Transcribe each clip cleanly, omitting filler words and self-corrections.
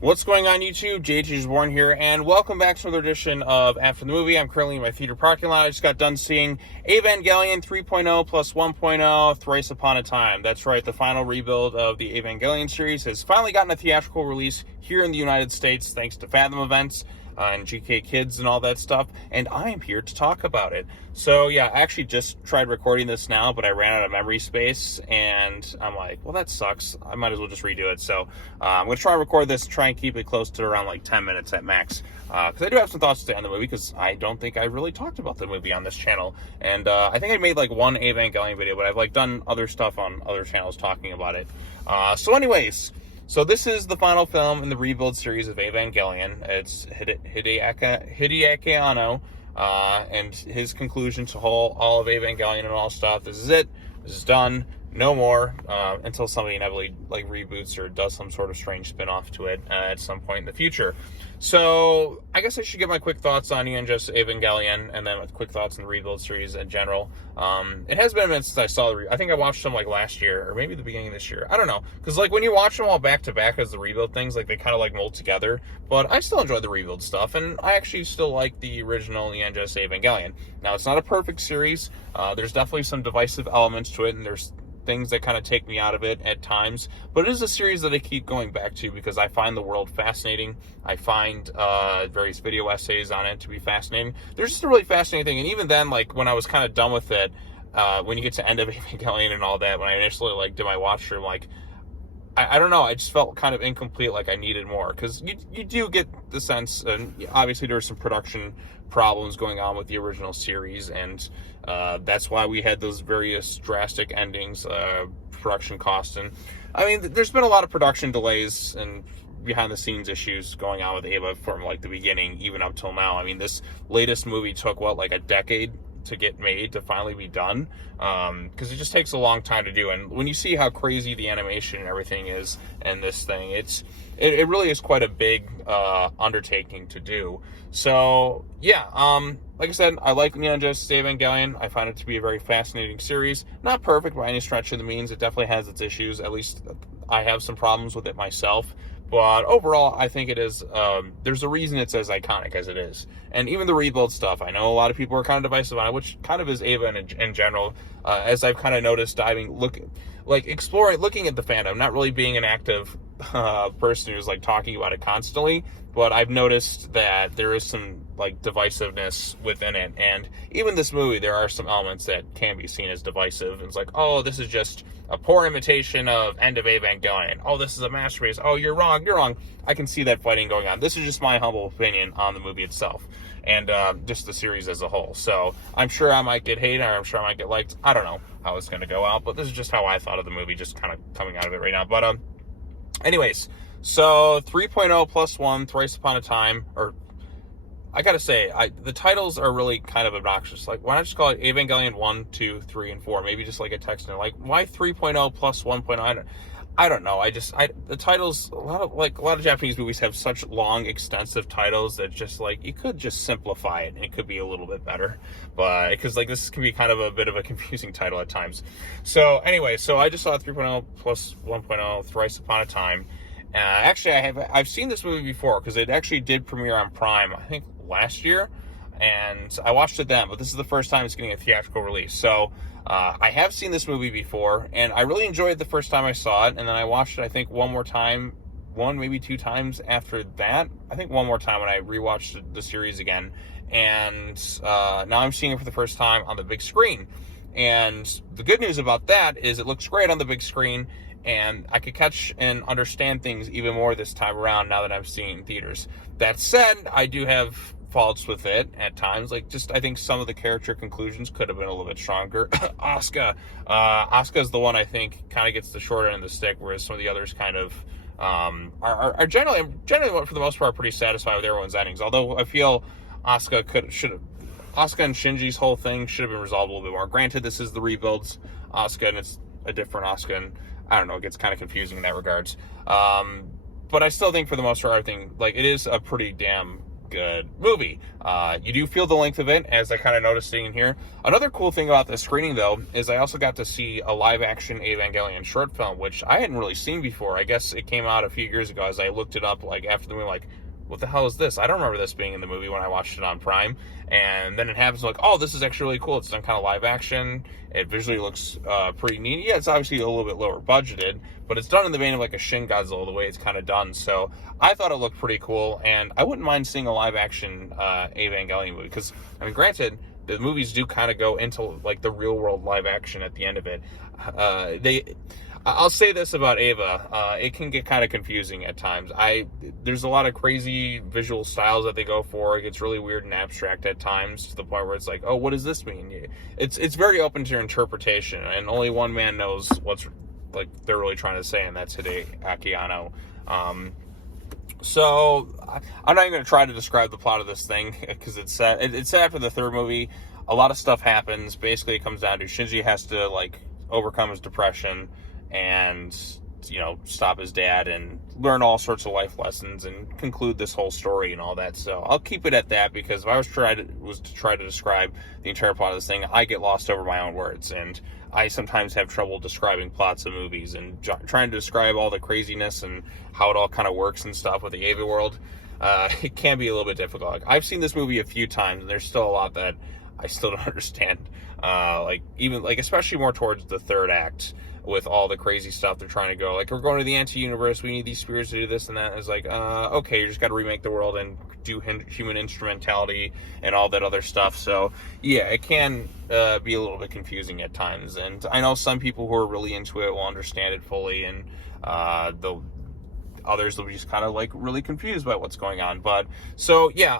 What's going on YouTube? JT is Born here, and welcome back to another edition of After the Movie. I'm currently in my theater parking lot. I just got done seeing Evangelion 3.0 plus 1.0 Thrice Upon a Time. That's right, the final rebuild of the Evangelion series has finally gotten a theatrical release here in the United States, thanks to Fathom Events and GK Kids and all that stuff, and I am here to talk about it. So yeah, I actually just tried recording this now, but I ran out of memory space, and I'm like, well, that sucks. I might as well just redo it. So I'm going to try and record this, try and keep it close to around like 10 minutes at max, because I do have some thoughts to say on the movie, because I don't think I really talked about the movie on this channel, and I think I made like one Evangelion video, but I've like done other stuff on other channels talking about it. So anyways, so this is the final film in the rebuild series of Evangelion. It's Hideaki Anno, and his conclusion to all of Evangelion and all stuff. This is it. This is done. No more, until somebody inevitably like reboots or does some sort of strange spin-off to it at some point in the future. So I guess I should give my quick thoughts on Neon Genesis Evangelion, and then quick thoughts on the rebuild series in general. It has been a minute since I saw I think I watched them like last year, or maybe the beginning of this year. I don't know, because like when you watch them all back to back as the rebuild things, like they kind of like mold together. But I still enjoy the rebuild stuff, and I actually still like the original Neon Genesis Evangelion. Now, it's not a perfect series. There's definitely some divisive elements to it, and there's things that kind of take me out of it at times, but it is a series that I keep going back to because I find the world fascinating. I find various video essays on it to be fascinating. There's just a really fascinating thing, and even then, like when I was kind of done with it, when you get to end of Evangelion and all that, when I initially like did my watch through, like I don't know, I just felt kind of incomplete, like I needed more, because you do get the sense, and obviously there were some production problems going on with the original series, and that's why we had those various drastic endings, production costs, and I mean, there's been a lot of production delays and behind the scenes issues going on with Eva from like the beginning, even up till now. I mean, this latest movie took like a decade to get made, to finally be done, because it just takes a long time to do. And when you see how crazy the animation and everything is in this thing, it really is quite a big undertaking to do. So yeah, like I said, I like Neon Genesis Evangelion. I find it to be a very fascinating series. Not perfect by any stretch of the means. It definitely has its issues. At least I have some problems with it myself. But overall, I think it is, there's a reason it's as iconic as it is. And even the rebuild stuff, I know a lot of people are kind of divisive on it, which kind of is Eva in general, as I've kind of noticed exploring, looking at the fandom, not really being an active person who's like talking about it constantly, but I've noticed that there is some like divisiveness within it. And even this movie, there are some elements that can be seen as divisive. And it's like, oh, this is just a poor imitation of End of Evangelion. Oh, this is a masterpiece. Oh, you're wrong. I can see that fighting going on. This is just my humble opinion on the movie itself, and just the series as a whole. So I'm sure I might get hate, or I'm sure I might get liked. I don't know how it's going to go out, but this is just how I thought of the movie, just kind of coming out of it right now. But anyways, so 3.0 plus 1, Thrice Upon a Time, or I gotta say, the titles are really kind of obnoxious. Like, why not just call it Evangelion 1, 2, 3, and 4? Maybe just like a text in it. Like, why 3.0 plus 1.0? I don't know. The titles, a lot of Japanese movies have such long, extensive titles that just like, you could just simplify it and it could be a little bit better. But, because like this can be kind of a bit of a confusing title at times. So anyway, so I just saw 3.0 plus 1.0 Thrice Upon a Time. Actually, I've seen this movie before, because it actually did premiere on Prime, I think last year, and I watched it then, but this is the first time it's getting a theatrical release. So I have seen this movie before, and I really enjoyed it the first time I saw it, and then I watched it, I think, one more time, maybe two times after that. I think one more time when I rewatched the series again, and now I'm seeing it for the first time on the big screen. And the good news about that is it looks great on the big screen, and I could catch and understand things even more this time around now that I'm seeing it in theaters. That said, I do have faults with it at times. Like, just, I think some of the character conclusions could have been a little bit stronger. Asuka is the one I think kind of gets the short end of the stick, whereas some of the others kind of are generally for the most part pretty satisfied with everyone's endings. Although I feel Asuka and Shinji's whole thing should have been resolved a little bit more. Granted, this is the rebuilds Asuka, and it's a different Asuka, and I don't know, it gets kind of confusing in that regards. But I still think for the most part, I think like it is a pretty damn good movie. You do feel the length of it, as I kind of noticed seeing here. Another cool thing about this screening, though, is I also got to see a live-action Evangelion short film, which I hadn't really seen before. I guess it came out a few years ago as I looked it up, like, after the movie, like, what the hell is this? I don't remember this being in the movie when I watched it on Prime. And then it happens, like, oh, this is actually really cool. It's done kind of live action. It visually looks pretty neat. Yeah, it's obviously a little bit lower budgeted, but it's done in the vein of like a Shin Godzilla, the way it's kind of done. So I thought it looked pretty cool, and I wouldn't mind seeing a live action Evangelion movie, because, I mean, granted, the movies do kind of go into like the real world live action at the end of it. I'll say this about Eva, it can get kind of confusing at times. There's a lot of crazy visual styles that they go for. It gets really weird and abstract at times, to the point where it's like, oh, what does this mean? It's very open to your interpretation, and only one man knows what's like they're really trying to say, and that's Hideaki Anno. So I'm not even going to try to describe the plot of this thing, because it's set after the third movie. A lot of stuff happens. Basically, it comes down to Shinji has to like overcome his depression and, you know, stop his dad and learn all sorts of life lessons and conclude this whole story and all that. So I'll keep it at that, because if I was to try to describe the entire plot of this thing, I get lost over my own words, and I sometimes have trouble describing plots of movies and trying to describe all the craziness and how it all kind of works and stuff with the Eva world. It can be a little bit difficult. Like, I've seen this movie a few times, and there's still a lot that I still don't understand. Especially more towards the third act, with all the crazy stuff they're trying to go. Like, we're going to the anti-universe, we need these spheres to do this and that. It's like, okay, you just got to remake the world and do human instrumentality and all that other stuff. So, yeah, it can be a little bit confusing at times. And I know some people who are really into it will understand it fully, and others will be just kind of, like, really confused by what's going on. But, so, yeah,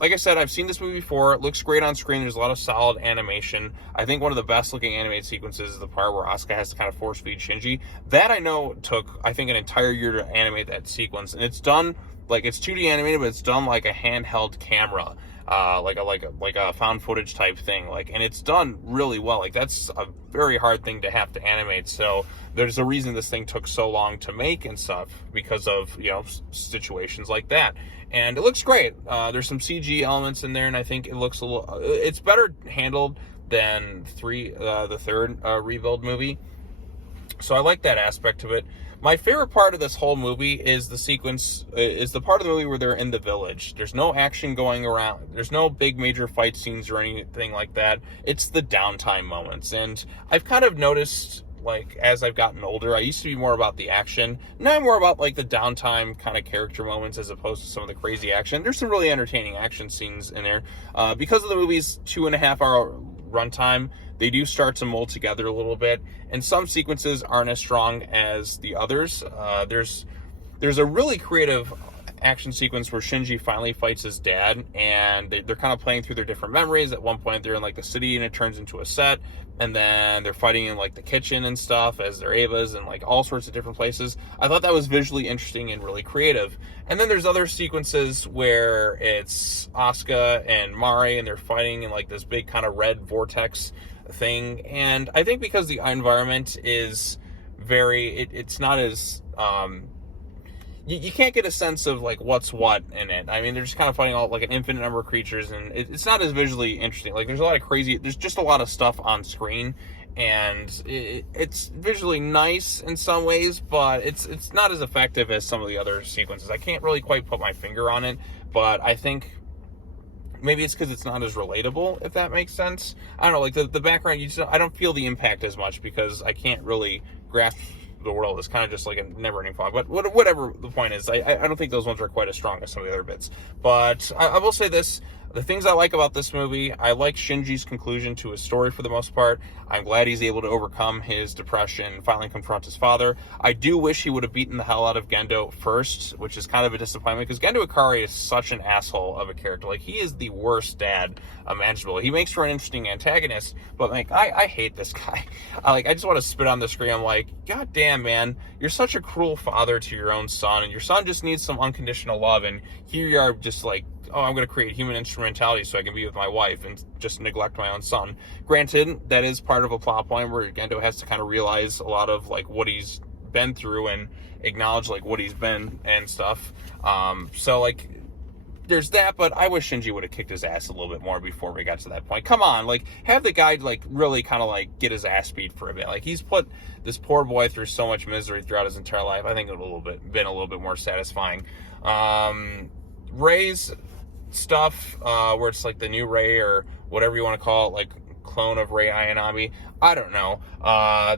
like I said, I've seen this movie before. It looks great on screen. There's a lot of solid animation. I think one of the best looking animated sequences is the part where Asuka has to kind of force feed Shinji. That, I know, took, I think, an entire year to animate that sequence. And it's done, like, it's 2D animated, but it's done like a handheld camera. Like a found footage type thing, and it's done really well. Like, that's a very hard thing to have to animate. So there's a reason this thing took so long to make and stuff, because of, you know, situations like that. And it looks great. There's some CG elements in there, and I think it looks it's better handled than the third rebuild movie. So I like that aspect of it. My favorite part of this whole movie is the sequence, is the part of the movie where they're in the village. There's no action going around. There's no big major fight scenes or anything like that. It's the downtime moments. And I've kind of noticed, like, as I've gotten older, I used to be more about the action. Now I'm more about, like, the downtime kind of character moments, as opposed to some of the crazy action. There's some really entertaining action scenes in there. Because of the movie's 2.5-hour runtime, they do start to mold together a little bit, and some sequences aren't as strong as the others. There's a really creative action sequence where Shinji finally fights his dad, and they're kind of playing through their different memories. At one point, they're in, like, the city, and it turns into a set, and then they're fighting in, like, the kitchen and stuff as they're Evas, and, like, all sorts of different places. I thought that was visually interesting and really creative. And then there's other sequences where it's Asuka and Mari, and they're fighting in, like, this big kind of red vortex thing. And I think because the environment is it's not as you can't get a sense of, like, what's what in it. I mean, they're just kind of fighting all, like, an infinite number of creatures, and it's not as visually interesting. Like, there's just a lot of stuff on screen, and it's visually nice in some ways, but it's not as effective as some of the other sequences. I can't really quite put my finger on it, but I think maybe it's because it's not as relatable, if that makes sense. I don't know, like, the background, I don't feel the impact as much, because I can't really grasp the world. It's kind of just like a never-ending fog. But whatever the point is, I don't think those ones are quite as strong as some of the other bits. But I will say this. The things I like about this movie, I like Shinji's conclusion to his story for the most part. I'm glad he's able to overcome his depression and finally confront his father. I do wish he would have beaten the hell out of Gendo first, which is kind of a disappointment, because Gendo Ikari is such an asshole of a character. Like, he is the worst dad imaginable. He makes for an interesting antagonist, but, like, I hate this guy. I just want to spit on the screen. I'm like, God damn, man, you're such a cruel father to your own son, and your son just needs some unconditional love, and here you are just like, oh, I'm going to create human instrumentality so I can be with my wife and just neglect my own son. Granted, that is part of a plot point where Gendo has to kind of realize a lot of, like, what he's been through and acknowledge, like, what he's been and stuff. So, like, there's that, but I wish Shinji would have kicked his ass a little bit more before we got to that point. Come on, like, have the guy, like, really kind of, like, get his ass beat for a bit. Like, he's put this poor boy through so much misery throughout his entire life. I think it would have been a little bit more satisfying. Rey's stuff, where it's, like, the new Rey, or whatever you want to call it, like, clone of Rei Ayanami, I don't know.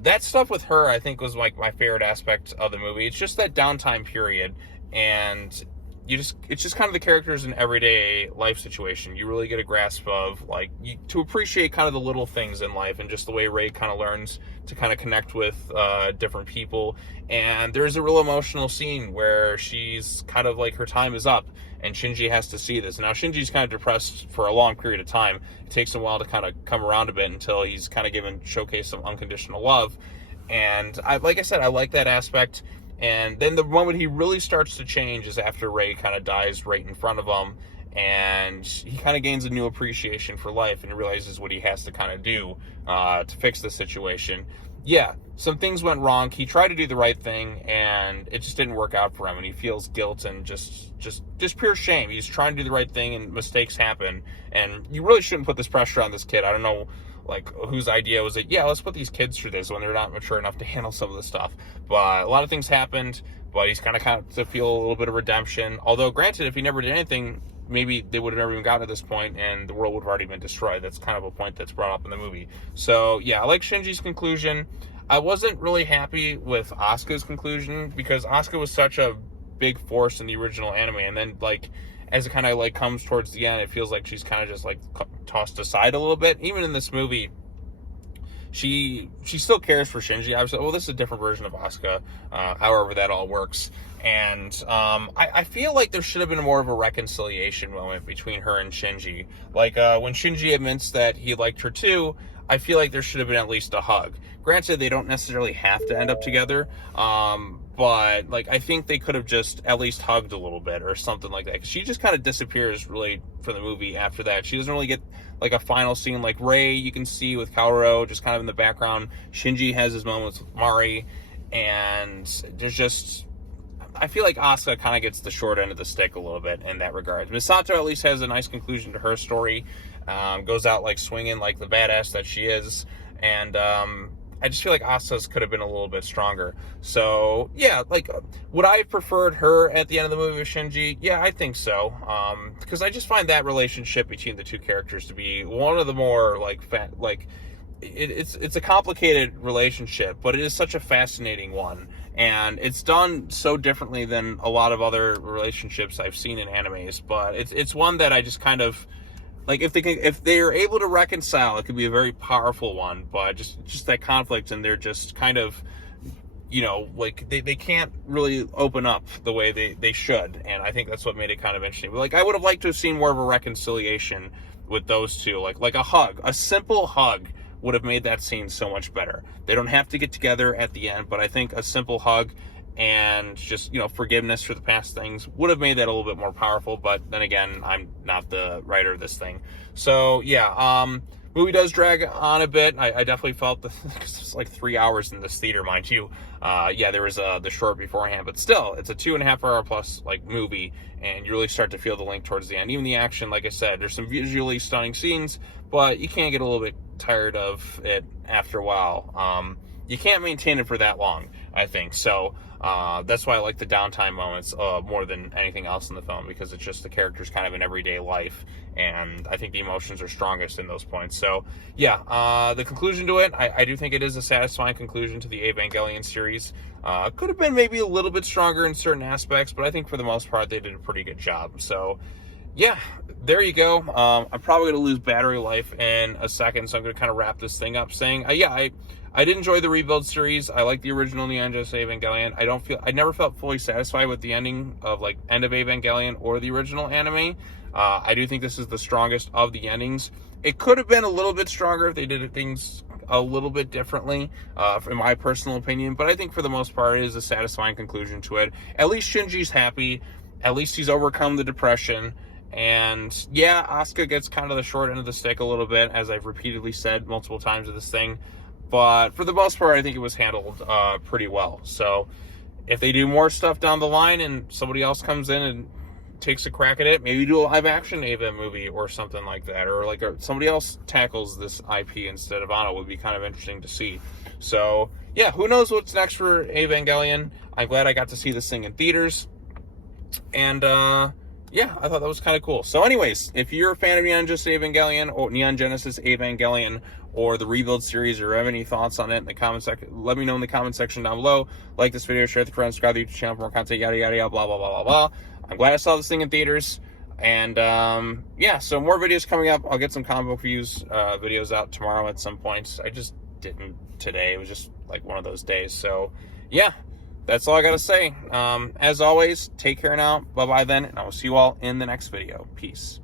That stuff with her, I think, was, like, my favorite aspect of the movie. It's just that downtime period, and it's just kind of the characters in everyday life situation. You really get a grasp of, like, to appreciate kind of the little things in life, and just the way Rey kind of learns to kind of connect with different people. And there's a real emotional scene where she's kind of like, her time is up, and Shinji has to see this. Now, Shinji's kind of depressed for a long period of time. It takes him a while to kind of come around a bit until he's kind of showcased some unconditional love. And like I said, I like that aspect. And then the moment he really starts to change is after Rey kind of dies right in front of him, and he kind of gains a new appreciation for life and realizes what he has to kind of do to fix the situation. Yeah, some things went wrong. He tried to do the right thing, and it just didn't work out for him, and he feels guilt and just pure shame. He's trying to do the right thing, and mistakes happen, and you really shouldn't put this pressure on this kid. I don't know, like, whose idea was it? Yeah, let's put these kids through this when they're not mature enough to handle some of this stuff. But a lot of things happened, but he's kind of to feel a little bit of redemption. Although, granted, if he never did anything, maybe they would have never even gotten to this point, and the world would have already been destroyed. That's kind of a point that's brought up in the movie. So, yeah, I like Shinji's conclusion. I wasn't really happy with Asuka's conclusion, because Asuka was such a big force in the original anime, and then, like, as it kind of, like, comes towards the end, it feels like she's kind of just, like, tossed aside a little bit. Even in this movie, she still cares for Shinji. I was like, well, this is a different version of Asuka, however that all works. And I feel like there should have been more of a reconciliation moment between her and Shinji. Like, when Shinji admits that he liked her too, I feel like there should have been at least a hug. Granted, they don't necessarily have to end up together, but, like, I think they could have just at least hugged a little bit or something like that. 'Cause she just kind of disappears, really, for the movie after that. She doesn't really get, like, a final scene. Like, Rey, you can see with Kaoru just kind of in the background. Shinji has his moments with Mari, and there's just... I feel like Asuka kind of gets the short end of the stick a little bit in that regard. Misato at least has a nice conclusion to her story. Goes out, like, swinging like the badass that she is. And I just feel like Asuka's could have been a little bit stronger. So, yeah, like, would I have preferred her at the end of the movie with Shinji? Yeah, I think so. Because I just find that relationship between the two characters to be one of the more, like, it's a complicated relationship, but it is such a fascinating one. And it's done so differently than a lot of other relationships I've seen in animes. But it's one that I just kind of... Like, if they're able to reconcile, it could be a very powerful one. But just that conflict, and they're just kind of, you know, like, they can't really open up the way they should. And I think that's what made it kind of interesting. But, like, I would have liked to have seen more of a reconciliation with those two. Like a hug. A simple hug would have made that scene so much better. They don't have to get together at the end, but I think a simple hug and just, you know, forgiveness for the past things would have made that a little bit more powerful. But then again, I'm not the writer of this thing. So, yeah, movie does drag on a bit. I definitely felt it's like 3 hours in this theater, mind you. Yeah, there was the short beforehand, but still, it's a 2.5 hour plus, like, movie, and you really start to feel the link towards the end. Even the action, like I said, there's some visually stunning scenes, but you can't get a little bit tired of it after a while. You can't maintain it for that long, I think. So that's why I like the downtime moments more than anything else in the film, because it's just the characters kind of in everyday life, and I think the emotions are strongest in those points. So, yeah, the conclusion to it, I do think it is a satisfying conclusion to the Evangelion series. Could have been maybe a little bit stronger in certain aspects, but I think for the most part they did a pretty good job. So, yeah, there you go. I'm probably going to lose battery life in a second, so I'm going to kind of wrap this thing up saying, I did enjoy the Rebuild series. I like the original Neon Genesis Evangelion. I never felt fully satisfied with the ending of, like, End of Evangelion or the original anime. I do think this is the strongest of the endings. It could have been a little bit stronger if they did things a little bit differently, in my personal opinion, but I think for the most part it is a satisfying conclusion to it. At least Shinji's happy. At least he's overcome the depression. And yeah, Asuka gets kind of the short end of the stick a little bit, as I've repeatedly said multiple times of this thing. But for the most part, I think it was handled pretty well. So if they do more stuff down the line and somebody else comes in and takes a crack at it. Maybe do a live action Ava movie or something like that, or like somebody else tackles this IP instead of Anno. Would be kind of interesting to see. So yeah, who knows what's next for Evangelion. I'm glad I got to see this thing in theaters, and yeah, I thought that was kind of cool. So anyways, if you're a fan of Neon Genesis Evangelion or Neon Genesis Evangelion or the Rebuild series, or have any thoughts on it in the comment section, let me know in the comment section down below. Like this video, share it with friends, subscribe to the YouTube channel for more content, yada, yada, yada, blah, blah, blah, blah, blah. I'm glad I saw this thing in theaters. And yeah, so more videos coming up. I'll get some comic book reviews videos out tomorrow at some point. I just didn't today. It was just like one of those days. So yeah, that's all I got to say. As always, take care now. Bye-bye then, and I will see you all in the next video. Peace.